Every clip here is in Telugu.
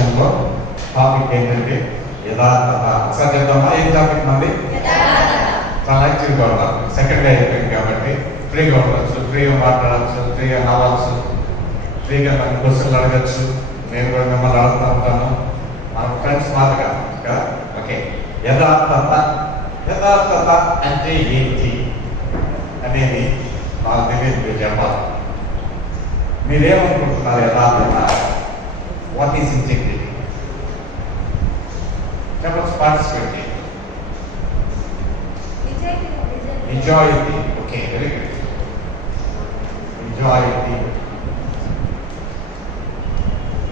విషయంలో టాపిక్ ఏంటంటే యథార్థత. ఒకసారి చెప్దామా ఏం టాపిక్ మంది? చాలా యాక్టివ్గా ఉన్నారు. సెకండ్ డే అయిపోయింది కాబట్టి ఫ్రీగా ఉండవచ్చు, ఫ్రీగా మాట్లాడవచ్చు, ఫ్రీగా నవ్వచ్చు, ఫ్రీగా నన్ను క్వశ్చన్లు అడగచ్చు. నేను కూడా మిమ్మల్ని అడుగుతూ ఉంటాను, మన ఫ్రెండ్స్ మాదిరిగా కదా. ఓకే, యథార్థత. యథార్థత అంటే ఏంటి అనేది నాకు తెలియదు, మీరు చెప్పాలి. మీరేమనుకుంటున్నారు యథార్థత? What is integrity? చెప్పచ్చు, పార్టిసిపేట్ చేయండి. నిజాయితీ. Okay, very good. నిజాయితీ.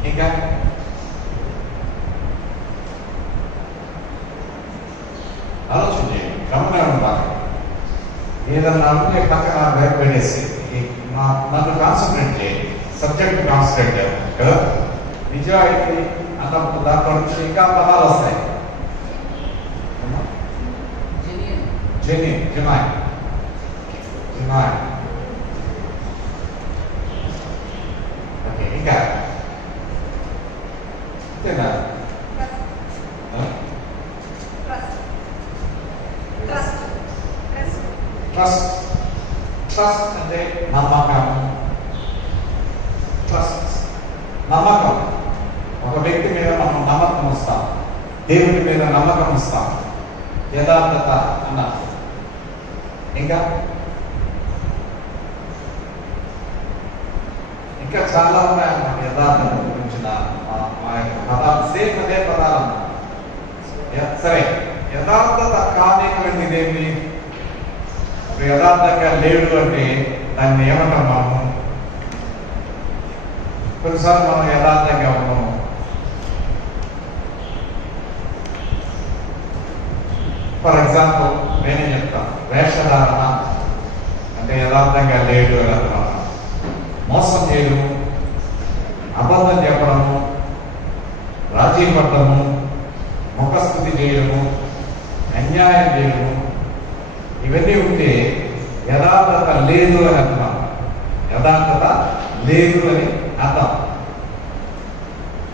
ఇంకా ఆలోచన చేయండి, గమనే ఉండాలి. ఏదన్నా అనుకునే పక్కన భయపడేసి నన్ను కాన్సన్ట్రేట్ చేయండి, సబ్జెక్ట్ కాన్సన్ట్రేట్ చేయాలి కదా. నిజాయితీ అన్నప్పుడు దాంట్లో నుంచి ఇంకా పదాలు వస్తాయి. Genuine, okay. ఇంకా అంతేనా? ట్రస్ట్ అంటే నమ్మకం. నమ్మకం. ఒక వ్యక్తి మీద మనం నమ్మకం వస్తాం, దేవుడి మీద నమ్మకం వస్తాం. యథార్థత అన్నారు. ఇంకా చాలా ఉన్నాయన్నమాట యథార్థత గురించిన పదాలు. సేమ్ అదే పదాలు. సరే, యథార్థత కానిటువంటిదేమి? యథార్థంగా లేడు అంటే దాన్ని ఏమంటాం మనము? కొన్నిసార్లు మనం యథార్థంగా ఉన్నాము. ఫర్ ఎగ్జాంపుల్ నేనే చెప్తాను, వేషధారణ అంటే యథార్థంగా లేడు అని అర్థం. మోసం చేయడము, అబద్ధం చెప్పడము, రాజీ పడటము, ముఖస్థుతి చేయడము, అన్యాయం చేయడము, ఇవన్నీ ఉంటే యథార్థత లేదు అని అర్థం. యథార్థత లేదు అని అర్థం.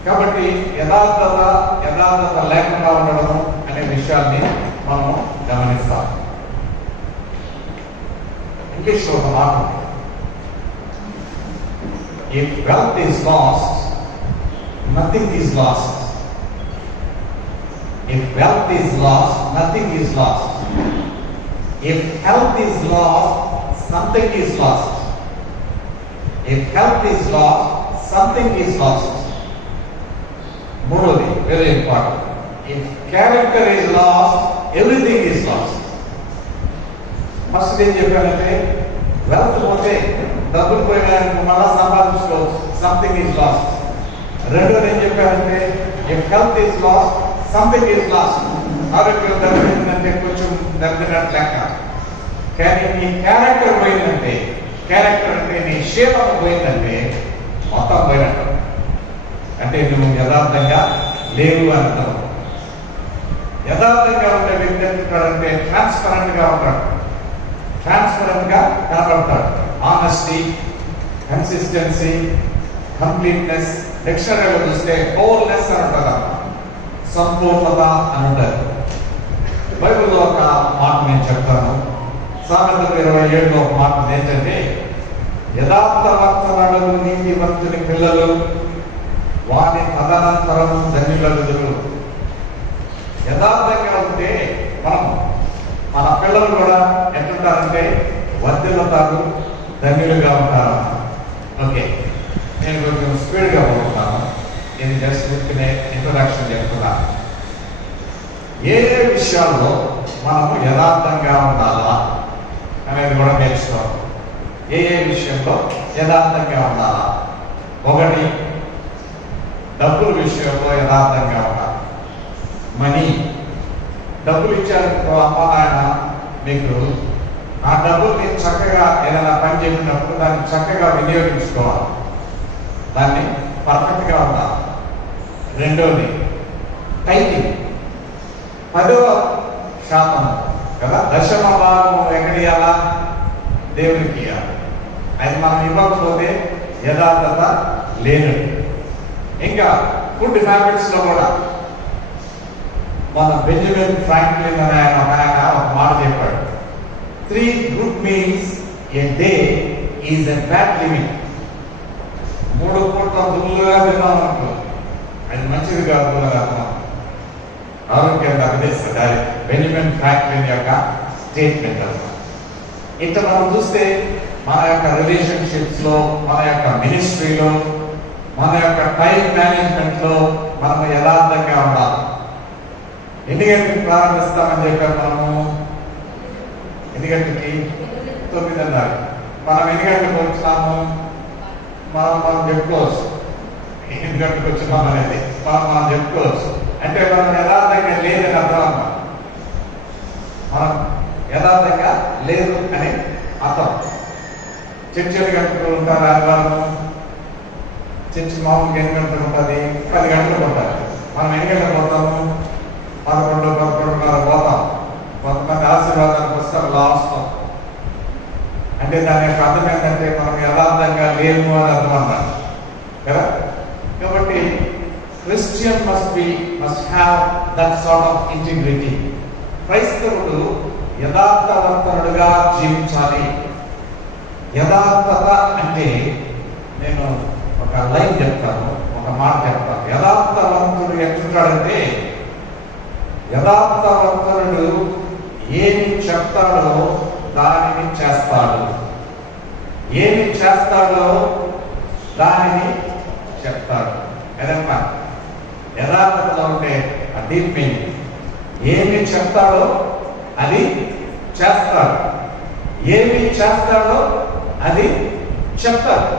కాబట్టి యథార్థత లేకుండా ఉండడము అనే విషయాన్ని మనము గమనిస్తాం. ఇంగ్లీష్లో ఒక మాట ఉంది, if wealth is lost, nothing is lost. If wealth is lost, nothing is lost. If health is lost, something is lost. If health is lost, something is lost. Morally, very important. If character is lost, everything is lost. First ఏం చెప్పానంటే, వెల్త్ పోతే డబ్బులు పోయినా మళ్ళా సంపాదించుకోవచ్చు, సంథింగ్ ఈజ్ లాస్ట్. రెండోది ఏం చెప్పానంటే, if health is lost, something is lost. ఆరోగ్యం దెబ్బతిందంటే కొంచెం దెబ్బతిన్నట్టు లెక్క. కానీ నీ క్యారెక్టర్ పోయిందంటే, క్యారెక్టర్ అంటే నీ శీలం పోయిందంటే మొత్తం పోయినట్టు. అంటే నువ్వు యథార్థంగా లేవు అంటావు. యథార్థంగా ఉండే వ్యక్తి అంటే ట్రాన్స్పరెంట్గా ఉంటాడు, ట్రాన్స్పరెంట్గా కనబడతాడు. Honesty, consistency, completeness. డిక్షనరీలో చూస్తే హోల్నెస్ అని ఉంటారు, సంపూర్ణత అని ఉంటారు. బైబిల్లో ఒక మాట నేను చెప్తాను. సామెతలు 27లో ఒక మాట ఏంటంటే, యథార్థవర్తనుడు నీతివంతుని పిల్లలు వాని తదనంతరము ధన్యులగుదురు. యథార్థంగా ఉంటే మన పిల్లలు కూడా ఎట్లుంటారంటే వర్ధిల్లుతారు, ధన్యులుగా ఉంటారు. ఓకే, నేను కొంచెం స్పీడ్గా పోతున్నాను. నేను జస్ట్ చెప్తున్న ఇంట్రొడక్షన్ చెప్తున్నాను. ఏ విషయాల్లో మనము యథార్థంగా ఉండాలా అనేది కూడా నేర్చుకోవాలి. ఏ విషయంలో యథార్థంగా ఉండాలా? ఒకటి, డబ్బుల విషయంలో యథార్థంగా ఉండాలి. మనీ, డబ్బులు ఇచ్చారనుకో అమ్మ నాయన మీకు, ఆ డబ్బుల్ని చక్కగా ఏదైనా పని చెప్పినప్పుడు దాన్ని చక్కగా వినియోగించుకోవాలి, దాన్ని పర్ఫెక్ట్గా ఉండాలి. రెండోది టైమింగ్, 10% కదా, 10వ భాగం ఎక్కడ ఇవ్వాలా? దేవునికి ఇవ్వాలి. అది మనం ఇవ్వకపోతే యథార్థత లేనట్టు. ఇంకా ఫుడ్ హ్యాబిట్స్ లో కూడా మన బెంజమిన్ ఫ్రాంక్లిన్ అనే ఆయన ఒక మాట చెప్పాడు, 3 good meals A day is a bad living. 3 పూట్ల దుమ్ములుగా తిన్నాం అనుకో, అది మంచిది కాదు అని అర్థం. ఆరోగ్యం దెబ్బతీస్తుంది. బెంజమిన్ ఫ్రాంక్లిన్ యొక్క స్టేట్మెంట్ అన్నమాట. ఇట్లా మనం చూస్తే మన యొక్క రిలేషన్షిప్స్ లో, మన యొక్క మినిస్ట్రీలో, మన యొక్క టైం మేనేజ్మెంట్ లో మనం యథార్థంగా ఉండాలి. ఎన్ని గంటలకు ప్రారంభిస్తామని చెప్పారు మనము? ఎన్ని గంటలకి? 9:30. మనం ఎన్ని గంటలకు వచ్చినాము? మనం చెప్పుకోవచ్చు ఎన్ని గంటలకు వచ్చినాం అనేది మనం చెప్పుకోవచ్చు. అంటే మనం యథార్థంగా లేదని అర్థం అన్నమాట. మనం యథార్థంగా లేదు అని అర్థం. చర్చి ఎన్ని గంటలు ఉంటారు? ఆదివారం చర్చి మామూలుగా ఎన్ని గంటలు ఉంటుంది? 10 గంటలకు ఉంటుంది. మనం ఎన్ని గంటలకు పోతాము? 11, 11:30 పోతాం. కొంతమంది ఆశీర్వాదానికి వస్తారు లాస్ట్. అంటే దాని యొక్క అర్థం ఏంటంటే మనం యథార్థంగా లేము అని అర్థం అన్నారు కదా. కాబట్టి Christian must have that sort of integrity. క్రైస్తవుడు యథార్థవంతుడుగా జీవించాలి. యథార్థత అంటే, నేను ఒక లైన్ చెప్తాను, ఒక మాట చెప్తాను. యథార్థవంతుడు ఎట్లుంటాడంటే, యథార్థవంతుడు ఏమి చెప్తాడో దానిని చేస్తాడు, ఏమి చేస్తాడో దానిని చెప్తాడు. అదమ్మా యథార్థతలో ఉంటే ఆ డీప్ మీనింగ్. ఏమి చెప్తాడో అది చేస్తాడు, ఏమి చేస్తాడో అది చెప్తాడు.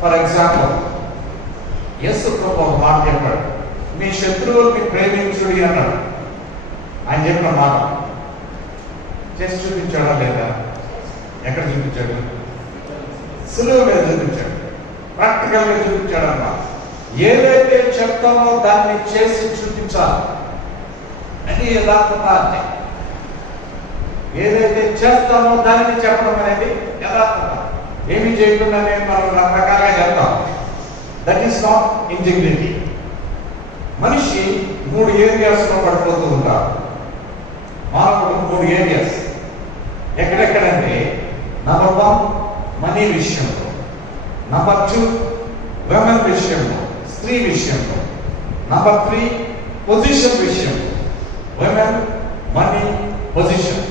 ఫర్ ఎగ్జాంపుల్, యేసు ప్రభు ఒక మాట చెప్పాడు, మీ శత్రువుల్ని ప్రేమించుడి అన్నాడు. ఆయన చెప్పిన మాట చేసి చూపించాడా లేదా? ఎక్కడ చూపించాడు? సులువు మీద చూపించాడు, ప్రాక్టికల్గా చూపించాడు అన్నమాట. ఏదైతే చెప్తామో దాన్ని చేసి చూపించాలి. అది యథార్థత అంటే. ఏదైతే చేస్తామో దానిని చెప్పడం అనేది యథార్థత. ఏమి చేయకుండా మనం రకరకాలుగా చెప్తాం. That is not integrity. మనిషి 3 ఏరియాస్లో పడిపోతూ ఉంటారు. మానవుడు 3 ఏరియాస్. ఎక్కడెక్కడంటే, నంబర్ 1 మనీ విషయంలో, నంబర్ 2 విమెన్ విషయంలో, స్త్రీ విషయంలో, నంబర్ 3 పొజిషన్ విషయంలో, విమెన్, మనీ, పొజిషన్.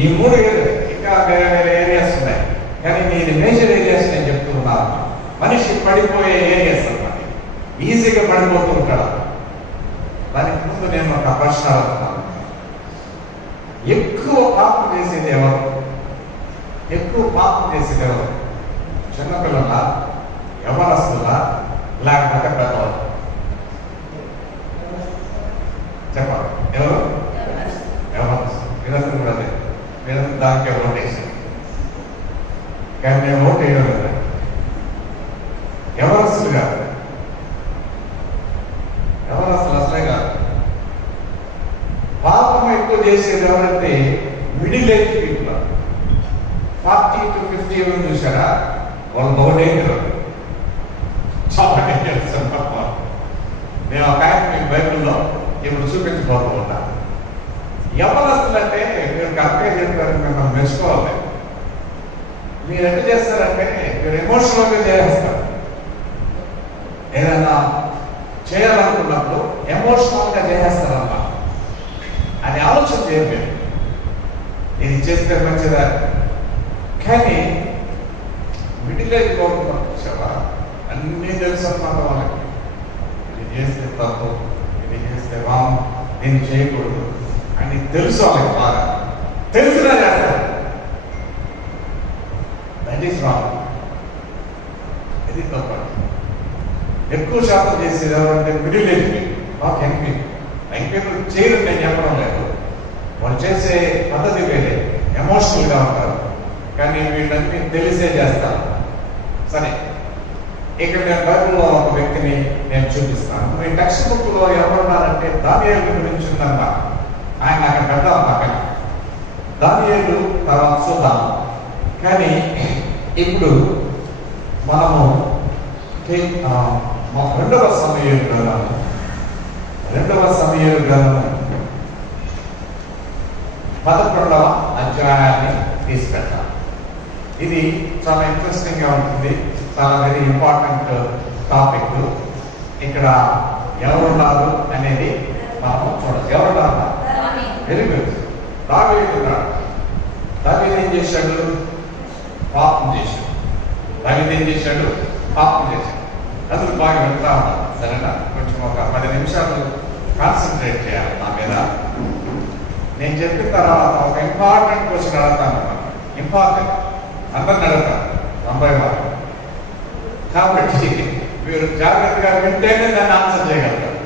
ఈ 3 ఏరియాస్. ఇంకా వేరే వేరే ఏరియాస్ ఉన్నాయి, కానీ నేను మేజర్ ఏరియాస్ నేను చెప్తున్నాను. మనిషి పడిపోయే ఏరియాస్ అన్నమాట. ఈజీగా పడిపోతూ ఉంటాడు. దానికి ముందు నేను ఒక ప్రశ్న అడుగుతున్నాను. ఎక్కువ పాపం చేసేది ఎవరు? ఎక్కువ పాపం చేసేది ఎవరు? చిన్నపిల్లల, యవనస్తుల, లేకపోతే పెద్దవాళ్ళు? చెప్పాలి. ఎవరు? యవనస్తులు. మీరందరూ కూడా లేదు. మీరందరూ దానికే ఓటేసారు, కానీ మేము ఓటు వేయడం లేదా? యవనస్తులు కాదు, యవనస్తులు అసలే కాదు. పాపం ఎక్కువ చేసేది ఎవరంటే మిడిల్ ఏజ్ పీపుల్. 40 to 50 ఎవరు చూసారా? వాళ్ళు బహు డేంజర్, చాలా డేంజరస్ అన్నమాట. నేను ఒక ఆయన మీకు బైబిల్లో ఇప్పుడు చూపించబోతూ ఉంటాను. యవనస్తులు అంటే మీరు కరెక్ట్గా చెప్పారు, మిమ్మల్ని మెచ్చుకోవాలి. మీరు ఎట్లా చేస్తారంటే మీరు ఎమోషనల్గా చేస్తారు. ఏదైనా చేయాలనుకున్నప్పుడు ఎమోషనల్గా చేస్తారన్నమాట. అది ఆలోచన చేయరు మీరు, ఇది చేస్తే మంచిదా. కానీ మిడిల్ ఏజ్ కోరుకుంటావా, అన్నీ తెలుసు అన్నమాట వాళ్ళకి. ఇది చేస్తే తప్పు, ఇది చేస్తే రాంగ్, నేను చేయకూడదు అని తెలుసు వాళ్ళకి. బాగా తెలుసులా చేస్తారు. That is wrong. ఇది తప్ప. ఎక్కువ శాతం చేసేది ఎవరంటే మిడిల్ ఏజ్ నాకు ఎంపీ చేయరు. నేను చెప్పడం లేదు, వాళ్ళు చేసే పద్ధతి వేరే, ఎమోషనల్గా ఉంటారు. కానీ వీళ్ళన్నీ తెలిసే చేస్తారు. సరే, ఇక్కడ నేను బైబిల్లో ఒక వ్యక్తిని నేను చూపిస్తాను. మీ టెక్స్ట్ బుక్లో ఎవరున్నారంటే దానియేలు గురించి ఉందన్న. ఆయన అక్కడ పెడతాం పక్కన. దానియేలు తర్వాత చూద్దాం. కానీ ఇప్పుడు మనము రెండవ సమూయేలు గ్రంథము 11వ అధ్యాయాన్ని తీసుకెళ్తాం. ఇది చాలా ఇంట్రెస్టింగ్ గా ఉంటుంది, చాలా వెరీ ఇంపార్టెంట్ టాపిక్. ఇక్కడ ఎవరున్నారు అనేది మనం చూడచ్చు. ఎవరున్నారు? Very good. దావీదు ఏం చేశాడు? పాపం చేశాడు. దావీదు ఏం చేశాడు? పాపం చేశాడు. అందుకు బాగా వెళ్తా ఉన్నాను. సరేనా? కొంచెం ఒక 10 నిమిషాలు కాన్సన్ట్రేట్ చేయాలి నా మీద. నేను చెప్పిన తర్వాత ఒక ఇంపార్టెంట్ క్వశ్చన్ అడుగుతాను. ఇంపార్టెంట్ అందరిని అడుగుతాను 90 మార్కులు. కాబట్టి మీరు జాగ్రత్తగా వింటేనే దాన్ని ఆన్సర్ చేయగలుగుతారు.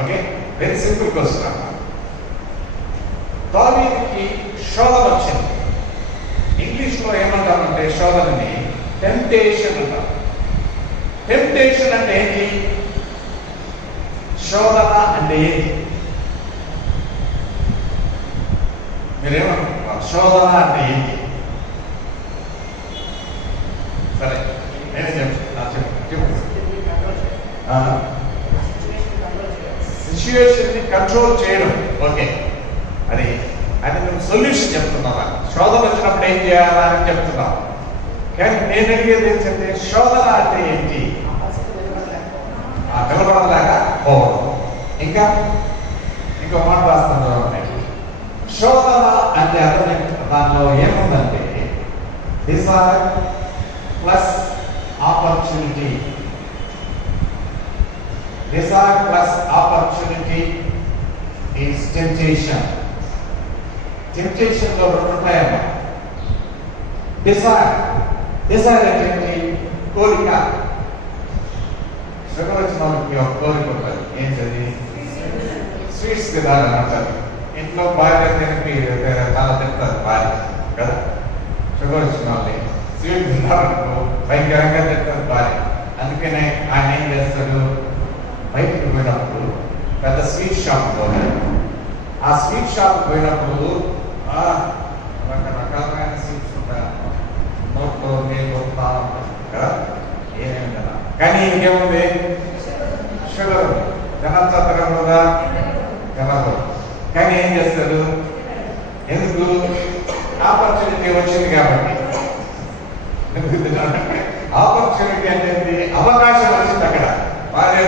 ఓకే, వెరీ సింపుల్ క్వశ్చన్ అన్నమాట. దావీదుకి శోధన వచ్చింది. ఇంగ్లీష్లో ఏమంటామంటే శోధనని టెంప్టేషన్ అంటారు. టెంప్టేషన్ అంటే ఏంటి? శోధన అంటే ఏంటి? మీరేమనుకుంటున్నారు? శోధన అంటే ఏంటి? సరే, నేనే చెప్తాను. సిచ్యువేషన్ ని కంట్రోల్ చేయడం. ఓకే, అది మేము సొల్యూషన్ చెప్తున్నావా? శోధన వచ్చినప్పుడు ఏం చేయాలా అని చెప్తున్నాం. కానీ నేను అడిగేది ఏంటంటే శోధన అంటే ఏంటి? నిలబడలాగా పోవడం. ఇంకా ఇంకో మాట రాస్తాను. శోధన అంటే అర్థం దానిలో ఏముందంటే desire plus opportunity. Desire plus opportunity is temptation. Temptation లో రెండు ఉంటాయమ్మా. Desire అంటే కోరిక. షుగర్ వచ్చిన వాళ్ళకి ఒక కోరిక ఉంటుంది. ఏంటది? స్వీట్స్ కదా అంటారు. ఇంట్లో భార్య తినకి చాలా తింటారు భార్య కదా. షుగర్ వచ్చిన వాళ్ళని స్వీట్ తిన్నారనుకో భయంకరంగా తింటారు భార్య. అందుకనే ఆయన ఏం చేస్తాడు? బయటకు పోయినప్పుడు పెద్ద స్వీట్ షాప్ పోయాడు. ఆ స్వీట్ షాప్ పోయినప్పుడు రకరకాలమైన స్వీట్స్ ఉంటాయి. నోట్లో నీళ్ళు వస్తా ఉంటాయి కదా, ఏమేమి కదా. కానీ ఇంకేముంది? షుగర్. జనంతా తినకూడదా? తినకూడదు. కానీ ఏం చేస్తాడు? ఎందుకు? ఆపర్చునిటీ వచ్చింది కాబట్టి. ఆపర్చునిటీ అనేది అవకాశం వచ్చింది అక్కడ. భార్య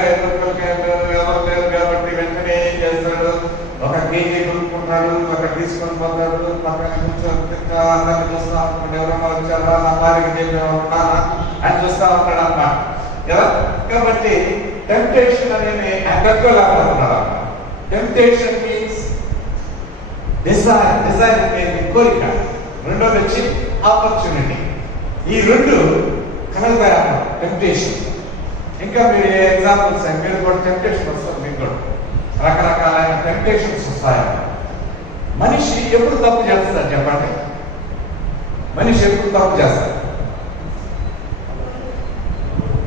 ఎవరు లేరు కాబట్టి వెంటనే ఏం చేస్తాడు? ఒక కేజీ కొనుక్కుంటాడు, అక్కడ తీసుకొని పోతాడు, పక్కన కూర్చొని అందరిని చూస్తా ఉంటాడు. ఎవరైనా వచ్చారా, నా భార్యకి చెప్పేవాళ్ళ అని చూస్తా ఉంటాడు అన్నమాట కదా. కాబట్టి టెంప్టేషన్ అనేది తక్కువలాడుతున్నాడు అన్నమాట. టెంప్టేషన్ మీన్స్ డిజైర్ అనేది కోరిక. రెండోది వచ్చి ఆపర్చునిటీ. ఈ రెండు కలుగుతాయి అన్నమాట టెంప్టేషన్. ఇంకా మీరు ఎగ్జాంపుల్స్ మీరు కూడా టెంప్టేషన్ వస్తారు. మీకు కూడా రకరకాలైన టెంప్టేషన్స్ వస్తాయి. మనిషి ఎప్పుడు తప్పు చేస్తాడు చెప్పండి? మనిషి ఎప్పుడు తప్పు చేస్తాడు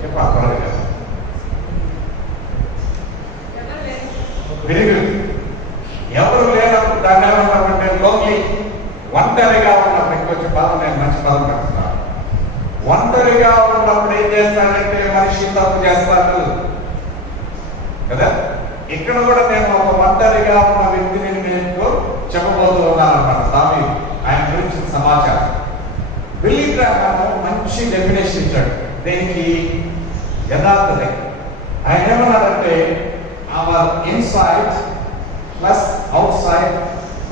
చెప్పాలి? Very good. ఎవరు లేనప్పుడు దాన్ని ఏమంటామంటే లోన్లీ. ఒంటరిగా ఉన్నప్పుడు ఇంకొంచెం పదం నేను మంచి పదం పెడుతున్నాను. ఒంటరిగా ఉన్నప్పుడు ఏం చేస్తాడంటే మనిషి తప్పు చేస్తాడు కదా. ఇక్కడ కూడా నేను ఒక ఒంటరిగా ఉన్న వ్యక్తిని నేను చెప్పబోతూ ఉన్నాను అన్నమాట. దావీదు ఆయన గురించి సమాచారం. బిల్లీ గ్రాహం మంచి డెఫినేషన్ ఇచ్చాడు దీనికి. యథార్థతే. ఆయన ఏమన్నాడంటే hour inside plus out side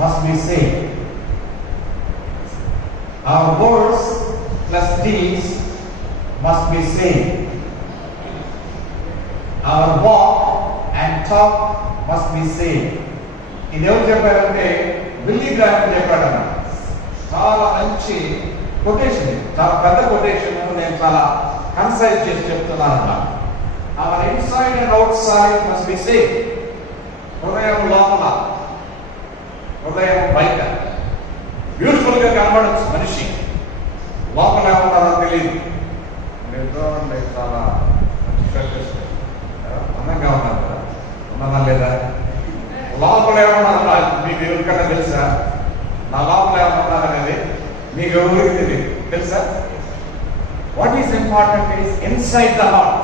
must be same. Our words plus deeds must be same. Our walk and talk must be same. ఇది ఎవరు చెప్పారంటే బిల్లీ గ్రాహం చెప్పాడన్న. చాలా మంచి కొటేషన్, చాలా పెద్ద కొటేషన్. నేను చాలా కన్సైజ్ చేసి చెప్తున్నాను అన్న. Hour inside and out side must be same. హృదయం లోపల, హృదయం బయట. బ్యూటిఫుల్ గా కనబడచ్చు మనిషి, లోపల ఏమన్నారో తెలియదు. మీరు చూడండి, చాలా మంచి షర్ట్ అందంగా ఉన్నారు కదా, ఉన్నారా లేదా? లోపల ఏమన్నారు మీకు ఎవరికన్నా తెలుసా? నా లోపల ఏమన్నారు అనేది మీకు ఎవరికి తెలియదు తెలుసా? What is important is inside the heart.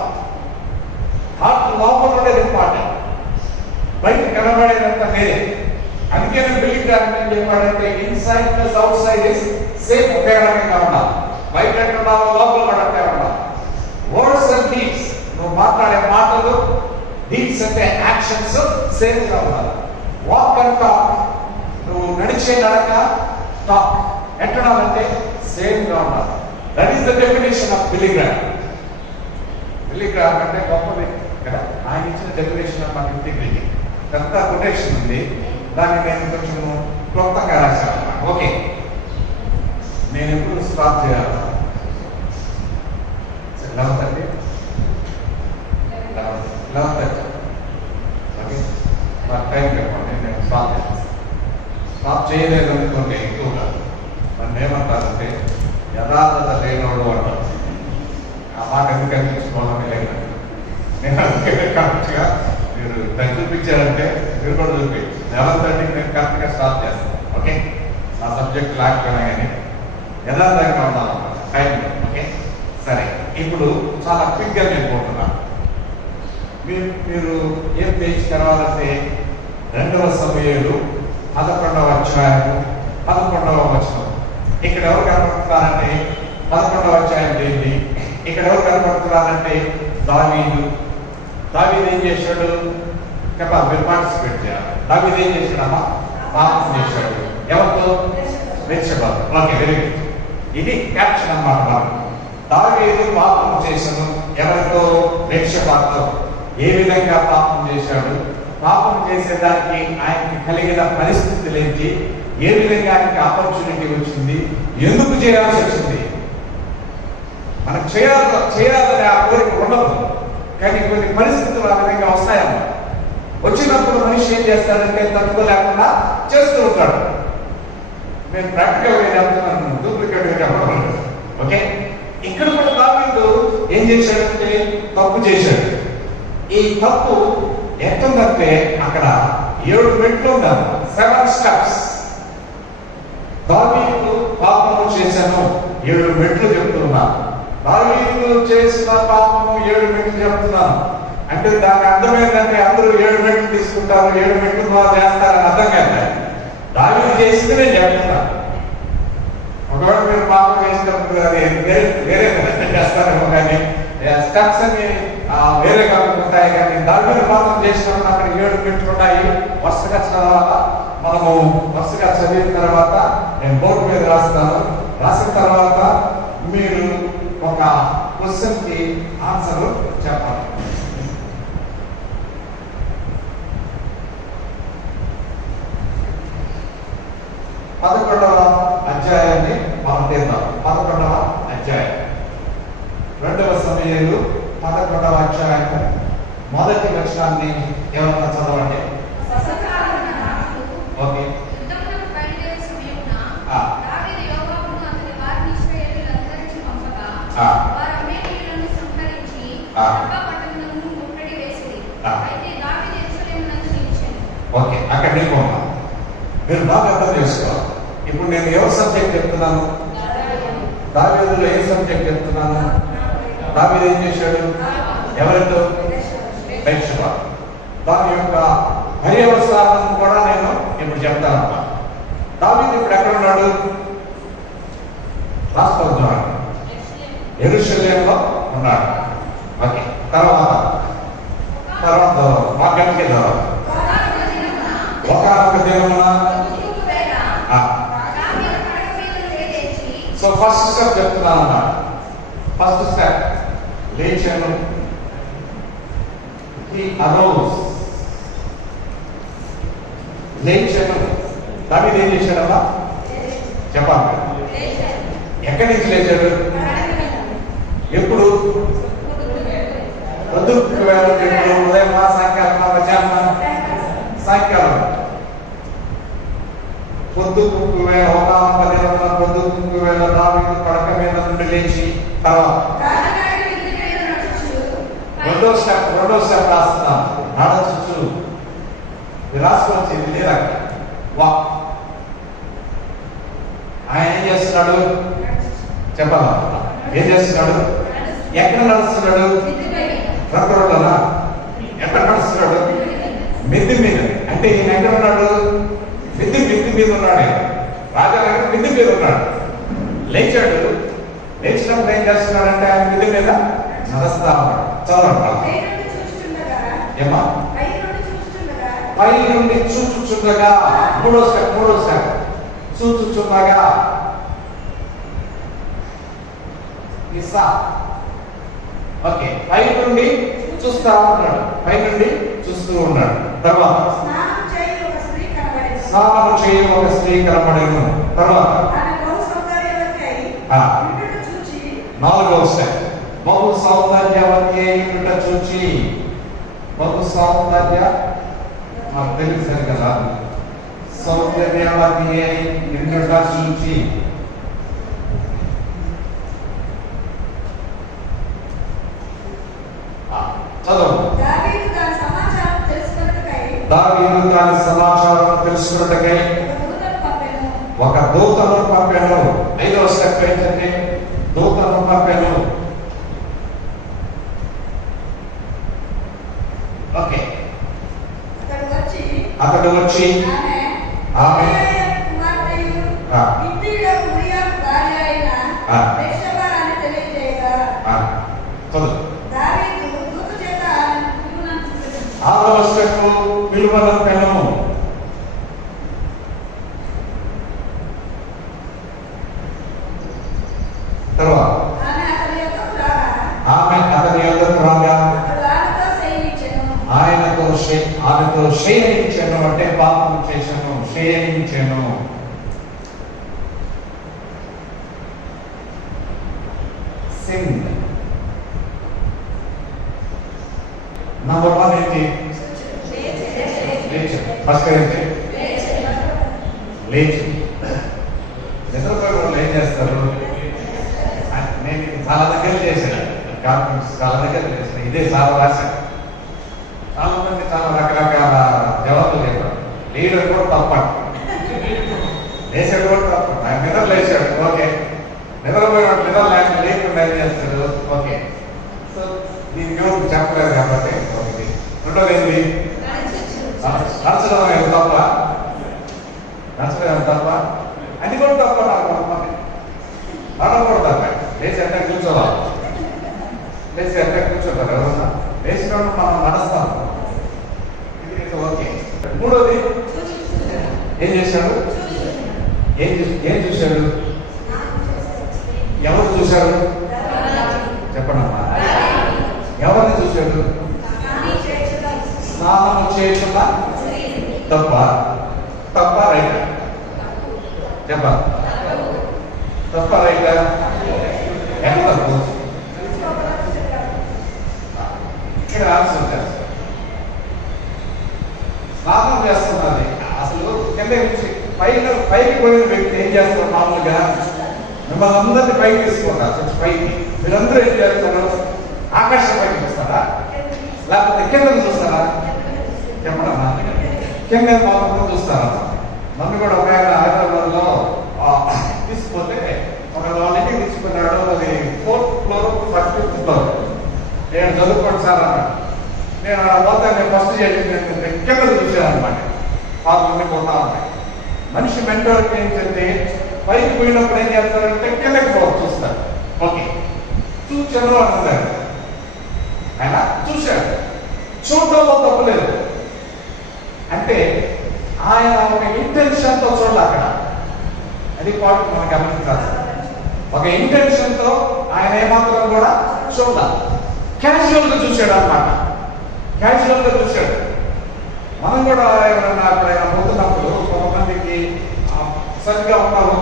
Heart లోపల ఉండేది ఇంపార్టెంట్, బయట కనబడేదంతా వేరే. అందుకే నేను బిల్లింగ్ గ్రామ్ ఏం చెప్పాడంటే inside plus out side is ఒకే రకంగా ఉండాలి. బయట ఉండాలి, లోపల కూడా అట్టే ఉండాలి. వర్డ్స్ అండ్ డీడ్స్, నువ్వు మాట్లాడే మాటలు, డీడ్స్ అంటే యాక్షన్స్ సేమ్ గా ఉండాలి. వాక్ అండ్ టాక్, నువ్వు నడిచే నడక, టాక్ ఎట్టడాలంటే సేమ్ గా ఉండాలి. That is the definition of billing gram. Billing gram అంటే గొప్పది కదా, ఆయన ఇచ్చిన డెఫినేషన్ ఆఫ్ మన ఇంటిగ్రిటీ. పెద్ద కొటేషన్ ఉంది, దాన్ని నేను కొంచెం క్లుప్తంగా రాశాను. ఓకే, నేను ఎప్పుడు స్టాప్ చేయాలి? 11:30. ఓకే, నాకు టైం చెప్పండి, నేను స్టాప్ చేస్తాను. స్టాప్ చేయలేదు అనుకోండి ఎక్కువగా నన్ను ఏమంటారంటే యథార్థత లేనోడు అంటారు. ఆ మాట ఎందుకు అనిపించుకోవాలని లేదు. నేను అందుకే కరెక్ట్గా మీరు దాన్ని చూపించారంటే మీరు కూడా చూపి 11:30 నేను కరెక్ట్గా స్టాప్ చేస్తాను. ఓకే, నా సబ్జెక్ట్ లేకపోయినా కానీ యథార్థంగా ఉండాలన్నమాట టైంలో. ఓకే, సరే, ఇప్పుడు చాలా క్విక్గా నేను పోతున్నాను. మీరు ఏం పేజ్ తెరవాలంటే 2వ సమూయేలు 11వ అధ్యాయము 11వ వచనం. ఇక్కడ ఎవరు కనపడుతున్నారంటే 11వ అధ్యాయం ఏంటి? ఇక్కడ ఎవరు కనపడుతున్నారంటే దావీదు. దావీదు ఏం చేశాడు చెప్పాలి, మీరు పార్టిసిపేట్ చేయాలి. దావీదు ఏం చేశాడమ్మా? పాపం చేశాడు. ఎవరితో? బెత్షెబాతో. Okay, very good. ఇది క్యాప్షన్ అన్నమాట. దావీదు పాపం చేశాను. ఎవరితో? బెత్షెబాతో. ఏ విధంగా పాపం చేశాడు? పాపం చేసేదానికి ఆయనకి కలిగిన పరిస్థితులు ఏంటి? ఏ విధంగా ఆయనకి ఆపర్చునిటీ వచ్చింది? ఎందుకు చేయాల్సి వచ్చింది? మనకు చేయాలని ఆ కోరిక ఉండదు, కానీ కొన్ని పరిస్థితులు ఆ విధంగా వస్తాయన్నమాట. వచ్చినప్పుడు మనిషి ఏం చేస్తాడంటే తట్టుకోలేకుండా చేస్తూ ఉంటాడు. నేను ప్రాక్టికల్గా చెప్తున్నాను, డూప్లికేట్గా చెప్పడం. ఓకే, ఇక్కడ కూడా దావీదు ఏం చేశాడంటే తప్పు చేశాడు. ఈ తప్పు ఎట్టుందంటే అక్కడ 7 మెట్లు ఉండాలి, 7 స్టెప్స్. దావీదు పాపము చేశాను 7 మెట్లు చెప్తున్నాను. దావీదు చేసిన పాపము 7 మెట్లు చెప్తున్నాను అంటే దాని అర్థం ఏంటంటే అందరూ 7 మెట్లు తీసుకుంటారు, 7 మెట్లు ద్వారా చేస్తారని అర్థం కాదు. దావీదు చేసింది నేను చెప్తున్నాను. ఒకవేళ మీరు పాపం చేసినప్పుడు అది వేరే విధంగా చేస్తారేమో, కానీ స్టెప్స్ అని వేరే ఉంటాయి. కానీ దావీదు పాపం చేసినప్పుడు అక్కడ 7 మెట్లు ఉన్నాయి. వరుసగా చదవాలా, మనము వరుసగా చదివిన తర్వాత నేను బోర్డు మీద రాస్తాను. రాసిన తర్వాత మీరు ఒక క్వశ్చన్ కి ఆన్సర్ చెప్పాలి. పదకొండవ అధ్యాయాన్ని మనం తీద్దాం. 11వ అధ్యాయం 2వ సమూయేలు 11వ అధ్యాయం మొదటి వచనాన్ని ఎవరన్నా చదవండి. ఓకే, ఓకే, అక్కడ నిల్పమ్మా. మీరు బాగా అర్థం చేసుకోవాలి. ఇప్పుడు నేను ఎవరి సబ్జెక్ట్ చెప్తున్నాను? దావీదులో ఏ సబ్జెక్ట్ చెప్తున్నాను? దావీదు ఏం చేశాడు? ఎవరితో? బెత్షెబా. దాని యొక్క పర్యవసానం కూడా నేను ఇప్పుడు చెప్తానమ్మా. దావీదు ఇప్పుడు ఎక్కడ ఉన్నాడు? రాష్ట్రం యెరూషలేములో ఉన్నాడు. ఓకే, తర్వాత వాక్యానికి ఒకనొక దినమున సో ఫస్ట్ స్టెప్ చెప్తున్నాను అన్నమాట. ఫస్ట్ స్టెప్ లేచాను. లేచాను. దావీదు ఏం చేశాడమ్మా చెప్పాలి. ఎక్కడి నుంచి లేచాడు? ఎప్పుడు? పొద్దుకు వేళ. ఎప్పుడు? ఉదయం, సాయంకాలం, మధ్యాహ్నం, సాయంకాలం. పొద్దుకు వేళ. ఒక దినమున పొద్దుకు వేళ దావీదు పడక మీద నుండి లేచి తర్వాత రెండో స్టెప్ రాస్తున్నాను. నడచుచు రాసుకొచ్చింది లేదా వాక్. ఆయన ఏం చేస్తున్నాడు చెప్పాలా? ఏం చేస్తున్నాడు? ఎక్కడ నడుస్తున్నాడు? రథరోడ్లనా? ఎక్కడ నడుస్తున్నాడు? మిద్ది మీద. అంటే ఈయన ఎక్కడ ఉన్నాడు? మిద్ది మీద ఉన్నాడు. రాజాగారు మిద్ది మీద ఉన్నాడు. లేచాడు. లేచినప్పుడు ఏం చేస్తున్నాడంటే ఆయన మిద్ది మీద నడుస్తా ఉన్నాడు. చదవండి ఏమా? పై నుండి చూచుచుండగా, మూడో స్టెప్ చూచుచుండగా ఇస్తా. ఓకే, పై నుండి చూస్తా ఉన్నాడు. పై నుండి చూస్తూ ఉన్నాడు. తర్వాత స్నానం చేయ ఒక స్త్రీ కనబడేను. తర్వాత నాలుగవ స్టెప్ బహు సౌందర్యవతి అయినట చూచి. బహు సౌందర్య నాకు తెలుసు సరిగా రాదు. సౌందర్యవతి అయినట చూచి. చదువు. దావీదు దాని సమాచారం తెలుసుకున్నట్టుకై ఒక దూతను పంపాను. ఐదవ స్టెప్ ఏంటంటే దూతను పంపాను. ఓకే, అతడు వచ్చి ఆమె ఆరవ స్టెప్ పిలువనంపెను. తర్వాత ఆమె అతని యొద్దకు రాగా ఆమెతో శయనించెను. అంటే పాపం చేశాను, శయనించెను. సింగ్. నంబర్ 1 ఏంటి? ఫస్ట్ ఏంటి? లేచి. నిద్రపోయి వాళ్ళు ఏం చేస్తారు? నేను చాలా దగ్గర చేశాను, కాన్ఫరెన్స్ చాలా దగ్గర చేశాను. ఇదే చాలా రాశాను. చాలా మంది చాలా రకరకాల జవాబులు చెప్పారు. లీడర్ కూడా తప్పండి, లేచాడు కూడా తప్పండి. ఆయన నిద్ర లేచాడు, ఓకే. నిద్రపోయినాడు, నిద్ర లేకుండా ఏం చేస్తాడు? ఓకే. సో దీనికి ఎవరు చెప్పలేదు కాబట్టి ఒకటి. రెండోది ఏంటి? నచ్చడం అనేది తప్ప. నచ్చడం తప్ప, అది కూడా తప్ప. నాకు కూడా తప్ప. లేచి అంటే కూర్చోవాలి, లేచి అంటే కూర్చోతారు ఎవరన్నా. లేచినప్పుడు మనం నడుస్తాం. ఇది ఓకే. మూడోది ఏం చేశాడు? ఏం చూశాడు? ఎవరు చూశాడు? చెప్పండమ్మా. ఎవరిని చూశాడు? స్నానం చేస్తున్నా. తప్ప రైట్? చెప్ప తప్ప రైట్? ఎక్కడ తప్పు? ఇక్కడ ఆన్సర్ చేస్తాం. స్నానం చేస్తున్నది అసలు కింద నుంచి పైకి పోయిన వ్యక్తి ఏం చేస్తారు? మామూలుగా మిమ్మల్ని అందరినీ పైకి తీసుకుంటారు. పైకి మీరందరూ ఏం చేస్తారు? ఆకాశం పైకి చూస్తారా, లేకపోతే కిందకు చూస్తారా? చెప్పడమ్మా. కింద మాత్రం చూస్తారా? నన్ను కూడా ఒక ఆయన హైదరాబాద్లో తీసుకుపోతే ఒక వాళ్ళకి తీసుకున్నాడు. అది 4th ఫ్లోర్ 15th ఫ్లోర్. నేను చదువుకోండి సార్ అన్నాడు. నేను పోతే నేను ఫస్ట్ చేసింది కింద చూసాను అనమాట. పాత్రని పోతా ఉంటాయి. మనిషి మెంటాలిటీ ఏంటంటే పైకి పోయినప్పుడు ఏం చేస్తారంటే కిందకి చూస్తారు. ఓకే, చూచాను అన్నారు. ఆయన చూశాడు, చూడడంలో తప్పులేదు. అంటే ఆయన ఒక ఇంటెన్షన్తో చూడాలి అక్కడ. అది పాయింట్ మనం గమనించాలి. ఒక ఇంటెన్షన్తో ఆయన ఏమాత్రం కూడా చూడాలి. క్యాజువల్గా చూశాడు అన్నమాట. క్యాజువల్గా చూశాడు. మనం కూడా ఎవరైనా ఎప్పుడైనా పోతున్నప్పుడు కొంతమందికి సరిగ్గా ఉంటారు,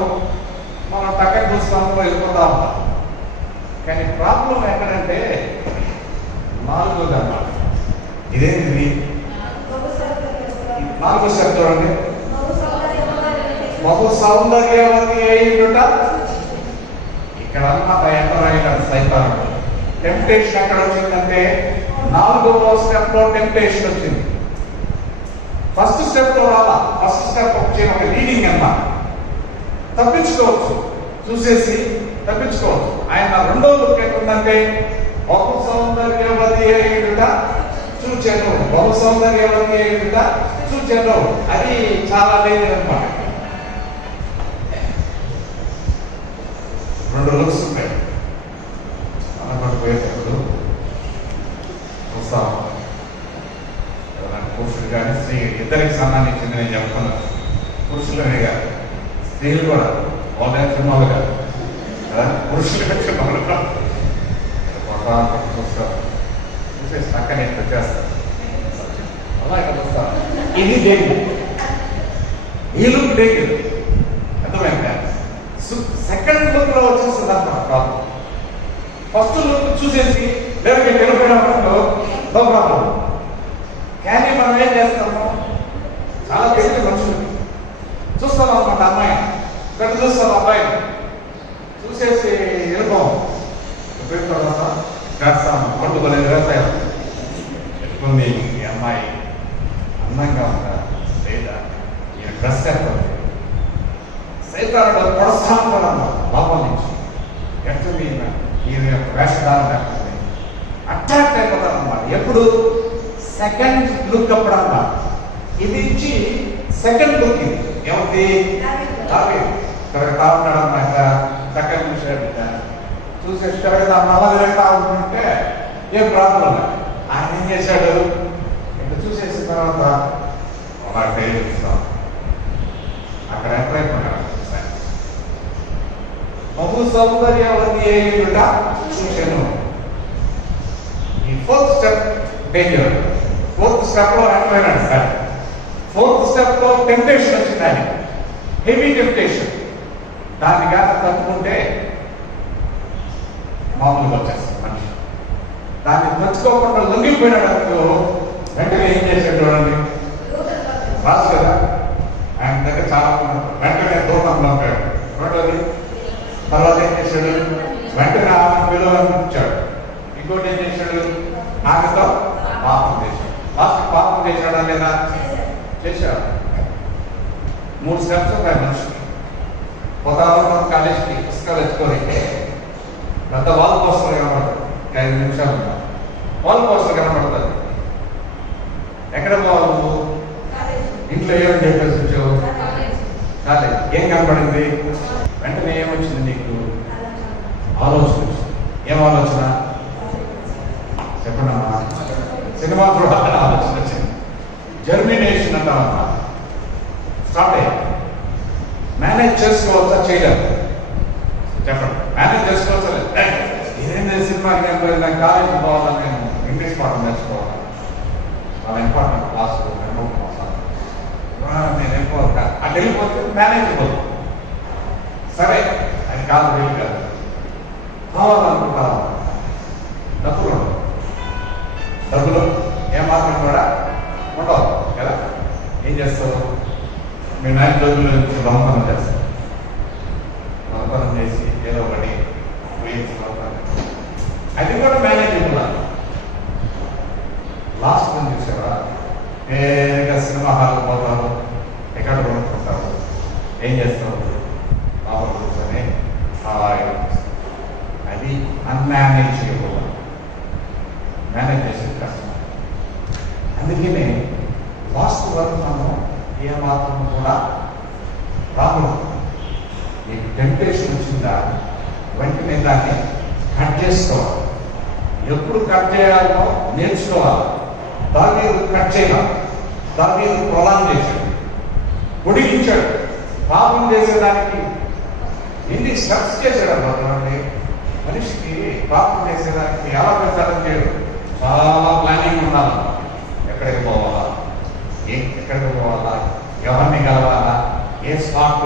మనం టక్కని చూస్తాము, వెళ్ళిపోతా ఉంటాం. కానీ ప్రాబ్లం ఎక్కడంటే 4వ అన్నమాట. ఇదేంటిది? 4వ స్టెప్ చూడండి. బహు సౌందర్యవతి అయ్యుట. ఇక్కడ అన్నమాట ఎంటర్ అయ్యాడు సైతాను. టెంప్టేషన్ ఎక్కడ వచ్చిందంటే 4వ స్టెప్ లో టెంప్టేషన్ వచ్చింది. ఫస్ట్ స్టెప్ లో రాలా. ఫస్ట్ స్టెప్ వచ్చే ఒక లీడింగ్ అన్నమాట. తప్పించుకోవచ్చు, చూసేసి తప్పించుకోవచ్చు. ఆయన రెండో లుక్ ఎట్లుందంటే బహు సౌందర్యవతి అయ్యుట చూచెను, బహు సౌందర్యవతి అయ్యుట చూచెను. అది చాలా డేంజర్ అనమాట. రెండు లుక్స్ ఉంటాయి. మనకు పోయేటప్పుడు చూస్తాం పురుషుడు కానీ స్త్రీ ఇద్దరికి సంబంధించింది నేను చెప్తున్నాను. పురుషులనే కాదు, స్త్రీలు కూడా వాళ్ళ సినిమాలు కాదు కదా, పురుషులు సినిమాలు కాదు. చూస్తారు, చూసేసి పక్కనే వచ్చేస్తారు. అలా ఇక్కడ వస్తారు. ఇది డేంజర్, ఈ లుక్ డేంజర్. అర్థమైందా? సెకండ్ లుక్ లో వచ్చేస్తుంది అన్నమాట ప్రాబ్లం. ఫస్ట్ లుక్ చూసేసి లేదు వెళ్ళిపోయినప్పుడు నో ప్రాబ్లం. కానీ మనం ఏం చేస్తాము, చాలా తెలియని మనుషులు చూస్తాం అనమాట. అమ్మాయి ఇక్కడ చూస్తాం, అబ్బాయిని చూసేసి వెళ్ళిపోం. చేస్తాం పట్టుకోలేదు వ్యవసాయం పెట్టుకుంది. ఈ అమ్మాయి అందంగా ఉందా లేదా, ఈ డ్రెస్ ఎక్కడుంది, సైతాడు పొడస్తాం కూడా లోపల నుంచి ఎట్టుంది ఈయన యొక్క వేషధారణ ఎక్కడుంది, అట్రాక్ట్ అయిపోతారు అన్నమాట. ఎప్పుడు సెకండ్ లుక్ అప్పుడు అన్నమాట. ఇది ఇచ్చి సెకండ్ లుక్ ఇది ఎవరిది, కరెక్ట్ ఉంటాడు అన్నమాట. సెకండ్ చూసాడు చూసేసి కరెక్ట్ మళ్ళా కరెక్ట్ ఉంటే ఏం ప్రాబ్లం లేదు. ఆయన ఏం చేశాడు, ఇక్కడ చూసేసిన తర్వాత అలా డైలీ ఇస్తాం అక్కడ ఎంటర్ అయిపోయినాడు. బహు సౌందర్యవతి అయ్యుట చూచెను. ఈ fourth step danger. Fourth step లో ఎంటర్ సార్. ఫోర్త్ స్టెప్ లో టెంప్టేషన్ వచ్చింది, ఆయన హెవీ టెంప్టేషన్. దాన్ని కాక తప్పుకుంటే మామూలుగా వచ్చేస్తుంది మనిషి. దాన్ని తెచ్చుకోకుండా లొంగిపోయినాడు అనుకో, వెంటనే ఏం చేశాడు చూడండి, రాసు కదా ఆయన దగ్గర చాలా వెంటనే దూరంలో ఉంటాడు. రెండోది తర్వాత ఏం చేశాడు, వెంటనే ఆమె పిలువనిపించాడు. ఇంకోటి ఏం చేశాడు, ఆమెతో పాపం చేశాడు. లాస్ట్ పాపం చేశాడా లేదా, చేశాడు. 3 స్టెప్స్ ఉంటాయి మనిషికి. పోతారు కాలేజీకి పుస్తకాలు తెచ్చుకొని పెద్ద వాల్ పోస్టర్ కనబడుతుంది. 5 నిమిషాలు ఉంటాం వాల్ పోస్టర్ కనబడుతుంది. ఎక్కడ పోవాలి నువ్వు, ఇంట్లో ఏమని చెప్పేసి వచ్చావు, కాలేదు. ఏం కనపడింది, వెంటనే ఏమొచ్చింది నీకు, ఆలోచన వచ్చింది. ఏం ఆలోచన చెప్పండి అమ్మా. సినిమా చూడాలని ఆలోచన వచ్చింది. జర్మినేషన్ అంటామమ్మా. స్టార్ట్ అయ్యింది. మేనేజ్ చేసుకోవచ్చా, చేయలేదు చెప్పండి. మేనేజ్ చేసుకోవచ్చా లేదు. ఇదేంటి సినిమాకి నేను కాలేజీకి పోవాలని, నేను ఇంగ్లీష్ పాఠం నేర్చుకోవాలి, చాలా ఇంపార్టెంట్ క్లాస్ నేను వెళ్ళిపోవాలి. అటు వెళ్ళిపోతే మేనేజ్ అయిపోతుంది. సరే అది కాదు, వీలు కాదు, కావాలనుకుంటాను. డబ్బులు ఉండవు, డబ్బులు ఏమాత్రం కూడా ఉండవు కదా. ఏం చేస్తారు, మీ నాయన డబ్బులు దొంగతనం చేస్తారు. దొంగతనం చేసి ఏదో ఒకటి అది కూడా మేనేజ్ అయిపోతాను. లాస్ట్ అని చూసావా, నేరుగా సినిమా హాల్కి పోతారు, టికెట్ కొనుక్కుంటారు. ఏం చేస్తారు, లోపల కూర్చొని అది అన్మేనేజ్ చేయకూడదు. మేనేజ్ చేసేది కష్టం. అందుకనే లాస్ట్ వరకు మనం ఏమాత్రం కూడా రాకూడదు. నీకు టెంప్టేషన్ వచ్చిందా, వెంటనే దాన్ని కట్ చేసుకోవాలి. ఎప్పుడు కట్ చేయాలో నేర్చుకోవాలి. దాన్ని కట్ చేయాలి, దాన్ని ప్రొలాంగ్ చేశాడు, పొడిగించాడు. పాపం చేసేదానికి ఎన్ని స్టెప్స్ చేశాడు అన్నమాట. మనిషికి పాపం చేసేదానికి ఎలా పెంచాలని చేయడు, చాలా ప్లానింగ్ ఉండాలి. ఎక్కడికి పోవాలా, ఎక్కడికి పోవాలా, ఎవరిని కలవాలా, ఏ స్పాట్,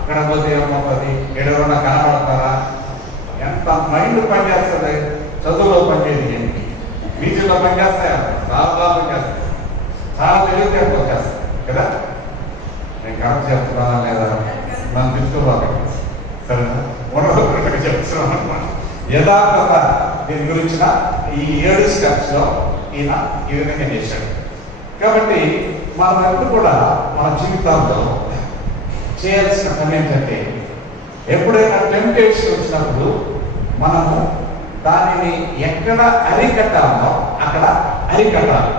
అక్కడ పోతే ఏమవుతుంది, ఎడవన్నా కనబడతారా, ఎంత మైండ్ పనిచేస్తుంది. చదువులో పనిచేయదు, ఏంటి బీచ్లో పనిచేస్తాయా, చాలా బాగా పనిచేస్తాయి, చాలా తెలివితేటలు వచ్చేస్తాయి కదా. నేను కరెక్ట్ చెప్తున్నానా లేదా, మనం తెలుసుకోవాలి సరేనా. ఉన్నదొకటి చెప్తున్నాం అనమాట. యథార్థత దీని గురించిన ఈ 7 స్టెప్స్ లో ఈయన ఈ విధంగా చేశాడు. కాబట్టి మనం ఎప్పుడు కూడా మన జీవితాల్లో చేయాల్సిన పని ఏంటంటే ఎప్పుడైనా టెంప్టేషన్ వచ్చినప్పుడు మనము దానిని ఎక్కడ అరికట్టాలో అక్కడ అరికట్టాలి.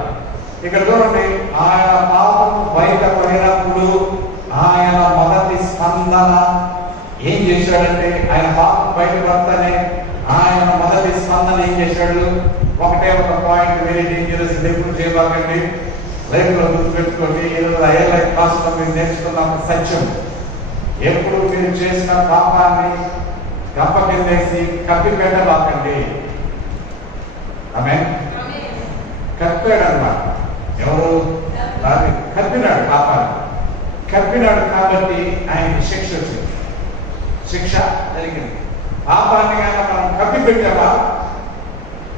ఇక్కడ చూడండి, ఆయన పాపం బయటపడినప్పుడు ఆయన మొదటి స్పందన ఏం చేశాడంటే, ఆయన పాపం బయటపడతానే ఆయన మొదటి స్పందన ఏం చేశాడు? ఒకటే ఒక పాయింట్, వెరీ డేంజరస్, ఎప్పుడు చేయబాకండి, లైఫ్ లో గుర్తుపెట్టుకోండి. ఈరోజు హైయర్ లైఫ్ క్లాస్ లో మీరు నేర్చుకున్న ఒక సత్యం, ఎప్పుడు మీరు చేసిన పాపాన్ని గంప కిందేసి కప్పి పెట్టబాకండి. ఆమె కప్పాడు అన్నమాట. ఎవరు? దాన్ని కప్పినాడు, పాపాన్ని కప్పినాడు కాబట్టి ఆయనకి శిక్ష వచ్చింది. శిక్ష జరిగింది. పాపాన్ని కనుక మనం కప్పి పెట్టామా?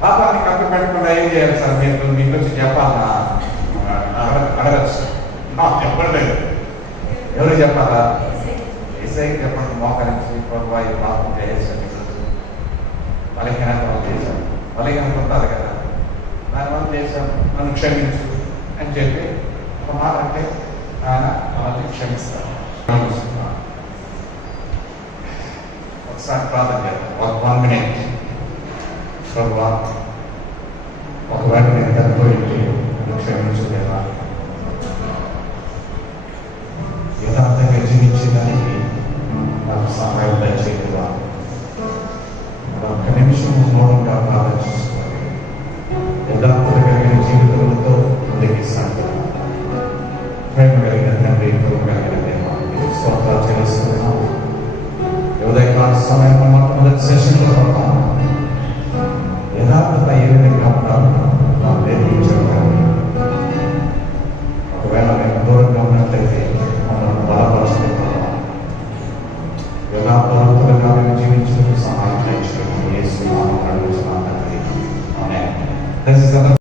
పాపాన్ని కప్పి పెట్టకుండా ఏం చేయాలి సార్? మీకు వచ్చి చెప్పాలా? అడగచ్చు. చెప్పలేదు. ఎవరు చెప్పాలా? ఏసైకి చెప్పండి. మోకరించి ప్రభు ఈ పాపం చేసేసాను, బలహీనత వల్ల చేశాను, బలహీనత ఉంటుంది కదా, దానివల్ల చేశాను, నన్ను క్షమించు అని చెప్పి ఒక మాట అంటే ఆయన మనల్ని క్షమిస్తాడు. ఒకసారి ప్రార్థన చేద్దాం. ఒక 1 minute. ప్రభు, ఒకవేళ నేను తగ్గిపోయింది, నన్ను క్షమించు లేదా, యథార్థంగా జీవించేదానికి నాకు సహాయం దయచేయగా. ఒక్క నిమిషం మౌనంగా ప్రార్థన చేసుకోవాలి. యథార్థత కలిగిన జీవితంతో ముందుకు సాగుతాం. ప్రేమ కలిగిన తండ్రి, ప్రేమ కలిగిన దేవ, స్తోత్రాలు చెల్లిస్తున్నాం. ఉదయకాల సమయంలో మొదటి సెషన్లో యథార్థత ఏ విధంగా ఉండాలో మాకు నేర్పించారు. ఒకవేళ మేము దూరంగా ఉన్నట్లయితే మమ్మల్ని బలపరుస్తున్నాం. యథార్థవంతులుగా మేము జీవించడానికి సహాయం చేయించడం యేసు నామములో అడుగుతున్నాం తండ్రి. ఆమేన్.